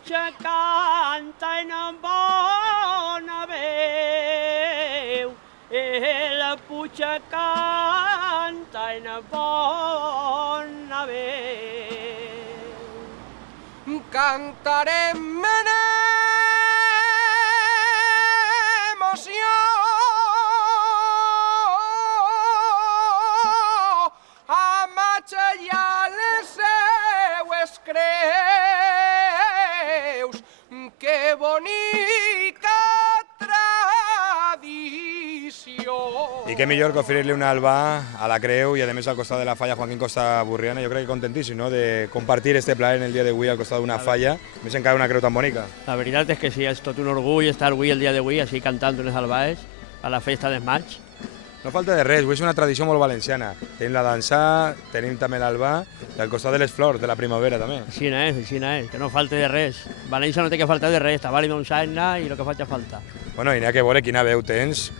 puja canta en bona veu, la puja canta en bona veu. Cantarem en emoció a Matxa i a les seues creus. Que bonica tradició. I què millor que oferir-li un albà a la creu i a més al costat de la falla Joaquín Costa Burriana. Jo crec que contentíssim, no?, de compartir este plaer en el dia d'avui al costat d'una falla, més encara una creu tan bonica. La veritat és que sí, és tot un orgull estar avui, el dia d'avui, així cantant unes albaes a la festa dels maig. No falta de res, avui és una tradició molt valenciana. Tenim la dansà, tenim també l'albà i al costat de les flors de la primavera també. Així és, que no falte de res. València no té que faltar de res, està vàlid un sagna i el que faci falta. Bueno, i n'hi ha que veure quina veu tens.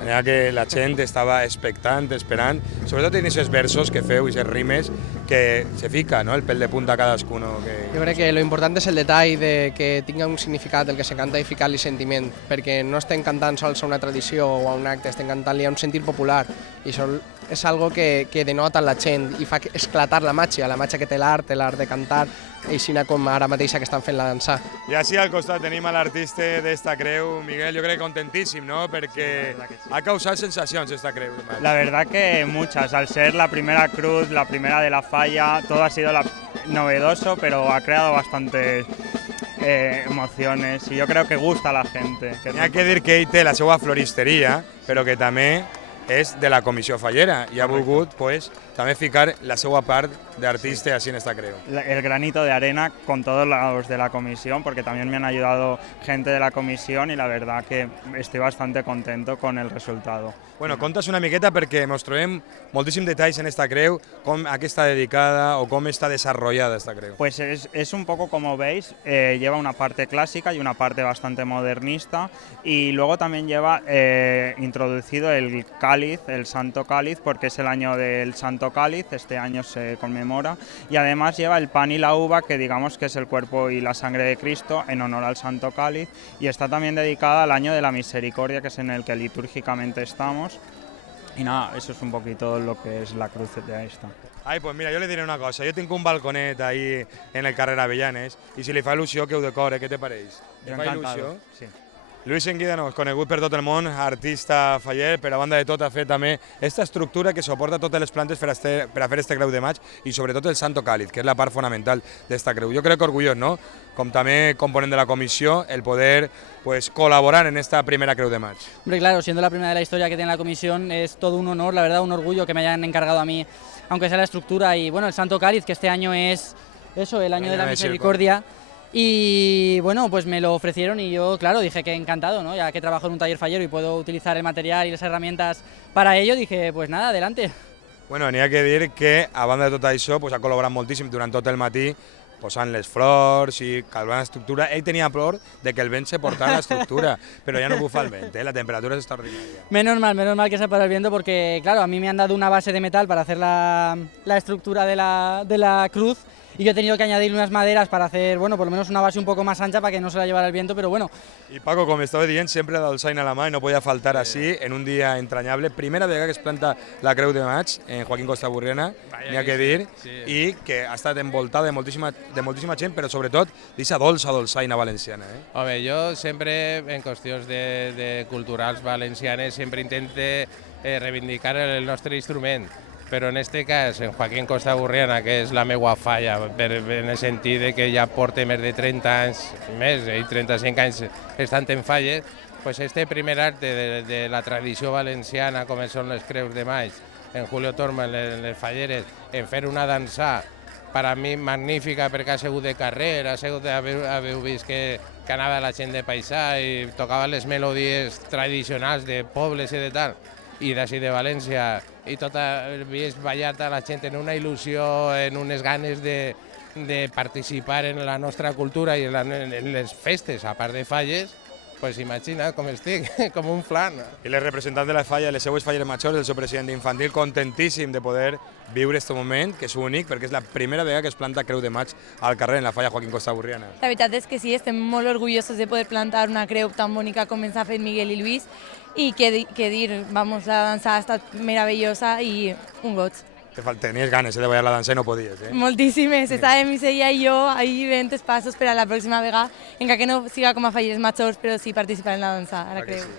N'hi ha que la gent estava expectant, esperant, sobretot en aquests versos que feu, aquestes rimes, que se fica, no?, el pèl de punta a cadascun. Jo crec que lo important és el detall de que tinga un significat el que se canta i ficar-li sentiment, perquè no estem cantant sols a una tradició o a un acte, estem cantant-li a un sentit popular, i això és algo que denota la gent i fa esclatar la màgia que té l'art de cantar, així com ara mateixa que estan fent la dansà. I així al costat tenim a l'artista d'esta creu, Miguel, jo crec que contentíssim, ¿no?, perquè ha causat sensacions esta creu. La verdad que muchas, al ser la primera cruz, la primera de la falla, todo ha sido novedoso, pero ha creado bastantes emociones y yo creo que gusta a la gente. N'hi ha que dir que ell té la seva floristeria, però que també és de la comissió fallera i ha volgut pues, també ficar la seva part d'artista así en esta creu. El granito de arena con todos los de la comisión, porque también me han ayudado gente de la comisión y la verdad que estoy bastante contento con el resultado. Bueno, conta's una miqueta perquè ens trobem moltíssims detalls en esta creu, com a què està dedicada o com està desarrollada esta creu. Pues es un poco como veis, lleva una parte clásica y una parte bastante modernista y luego también lleva introducido el cáliz, el Santo Cáliz, porque es el año del Santo Cáliz, este año se conmemora, y además lleva el pan y la uva, que digamos que es el cuerpo y la sangre de Cristo en honor al Santo Cáliz, y está también dedicada al año de la misericordia, que es en el que litúrgicamente estamos. Y nada, eso es un poquito lo que es la cruz de esta. Ai, pues mira, jo li diré una cosa, jo tinc un balconet ahí en el carrer Avellanes i si li fa il·lusió que ho decore, què te pareix? Jo fa encantado, sí. Lluís Enguídanos, conegut per tot el món, artista faller, però a banda de tot ha fet també aquesta estructura que suporta totes les plantes per a fer este creu de maig i sobretot el Santo Cáliz, que és la part fonamental d'esta creu. Jo crec que orgullós, no?, com també component de la comissió, el poder pues, colaborar en esta primera creu de maig. Hombre, claro, siendo la primera de la historia que tiene la comisión, es todo un honor, la verdad, un orgullo que me hayan encargado a mí, aunque sea la estructura, y bueno, el Santo Cáliz, que este año es eso, el año de la misericordia. Y bueno, pues me lo ofrecieron y yo, claro, dije que encantado, ¿no? Ya que trabajo en un taller fallero y puedo utilizar el material y las herramientas para ello, dije, pues nada, adelante. Bueno, n'hi ha que dir que, a banda de tot això, pues, ha col·laborat moltíssim durant tot el matí, posant les flors i calmant l'estructura. Ell tenia por de que el vent se portara l'estructura, però ja no bufa el vent, la temperatura és extraordinària. Menos mal que se para el viento porque, claro, a mí me han dado una base de metal para hacer la estructura de la cruz y yo he tenido que añadir unas maderas para hacer, bueno, por lo menos una base un poco más ancha para que no se la llevara el viento, pero bueno. I Paco, com estava dient, sempre ha dolçaina a la mà i no podia faltar així en un dia entranyable. Primera vegada que es planta la creu de maig en Joaquín Costa Burriana, n'hi ha que dir, i que ha estat envoltada de moltíssima gent, però sobretot d'aquesta dolçaina valenciana. Home, jo sempre, en qüestions de culturals valencianes, sempre intente reivindicar el nostre instrument. Però en este cas, en Joaquín Costa Burriana, que és la meua falla, en el sentit de que ja porta més de 30 anys, més de 35 anys estant en falles, pues este primer arte de la tradició valenciana, com són les creus de maig, en Julio Torma, en les falleres, en fer una dansa, per a mi magnífica, perquè ha sigut de carrer, haveu vist que anava la gent de paisà i tocava les melodies tradicionals de pobles i de tal, i d'ací de València, i tot el vist ballar a la gent en una il·lusió, en unes ganes de participar en la nostra cultura i en les festes, a part de falles, Pues imagina't com estic, com un flan. I les representants de la falla, les seues falles majors, el seu president infantil, contentíssim de poder viure aquest moment, que és únic, perquè és la primera vegada que es planta Creu de Maig al carrer en la falla Joaquín Costa Burriana. La veritat és que sí, estem molt orgullosos de poder plantar una creu tan bonica com ens ha fet Miguel i Luis, i què dir, vamos, la dansa ha estat meravellosa i un goig. Tenies ganes de ballar la dansa i no podies, eh? Moltíssimes, estàvem ella i jo ahí fent els passos per a la pròxima vegada, encara que no siga com a falles majors, però sí participar en la dansa, a la creu. Sí.